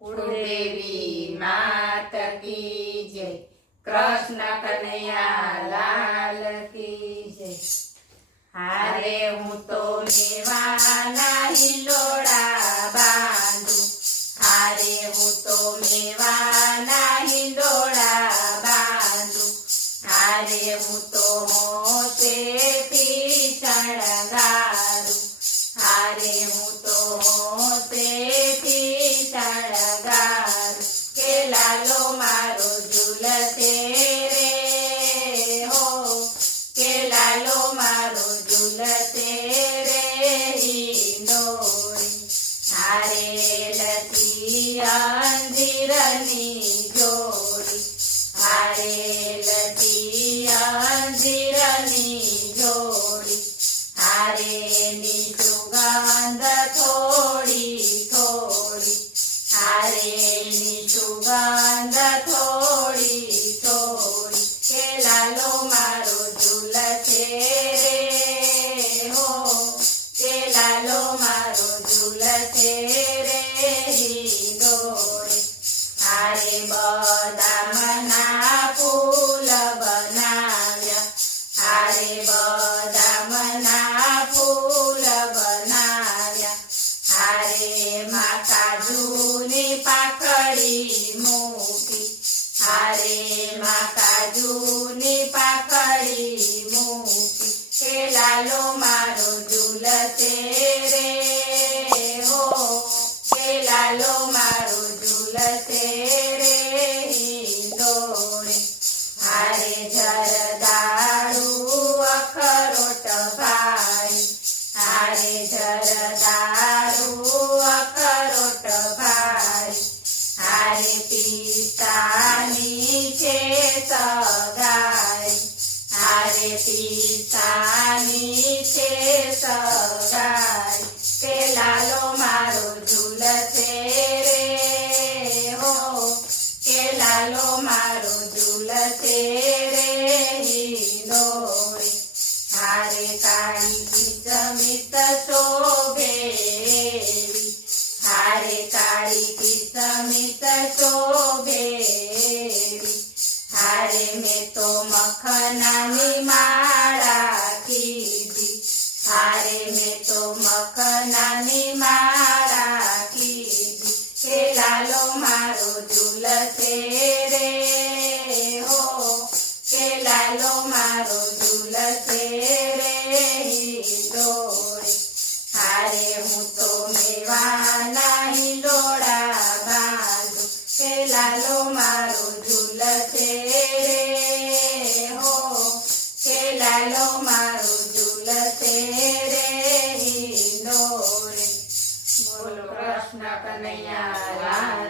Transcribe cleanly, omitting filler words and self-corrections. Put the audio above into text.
કુળદેવી માત કી જય, કૃષ્ણ કનૈયા લાલ કી જય. હારે હું તો મેવાના હિંડોળા બાંધું, હારે હું તો મેવાના હિંડોળા બાંધું, હારે હું તો મોતેથી શણગારું, હારે હું તો મોતેથી શણગારું. કે લાલો મારો ઝૂલશે રે હો, કે લાલો મારો ઝૂલશે રે હિંડોળી. હારે લતી અંજીરની જોડી, હારે લતી અંજીરની જોડી, હારેની સુગંધ થોડી થોડી, હારેની સુગંધ થોડી થોડી. કે લાલો મારો ઝૂલશે રે હો, કે લાલો મારો ઝૂલશે રે હિંડોળી. હારે બદામના ફૂલ બનાવ્યા, હારે બદામના ફૂલ બનાવ્યા, હારે માં કાજુની પાકડી મૂકી, હારે માં કાજુની પાકડી મૂકી. કે લાલો મારો ઝૂલશે રે હો, કે લાલો મારો ઝૂલશે રે હિંડોળે. હારે જરદાળુ અખરોટ ભાઈ, હારે જરદાળુ અખરોટ ભાઈ, હારે પિસ્તાની છે સગાઈ, હારે પિસ્તાની છે સગાઈ. કે લાલો મારો ઝૂલશે રે હો, કે લાલો મારો ઝૂલશે રે હિંડોળે. હારે કાળી કિસમિસ શોભેરી, હારે કાળી કિસમિસ શોભેરી, હારે મેં તો મખનાની માળા કીધી, હારે મેં તો મખનાની માળા કીધી. કે લાલો મારો ઝૂલશે રે હો, કે લાલો મારો ઝૂલશે રે હિંડોળે. હારે હું તો મેવાના હિંડોળા બાંધું, કે લાલો મારો ઝૂલશે રે હો, કે લાલો મારો ઝૂલશે રે હિંડોળે. બોલો કૃષ્ણ કનૈયા લાલ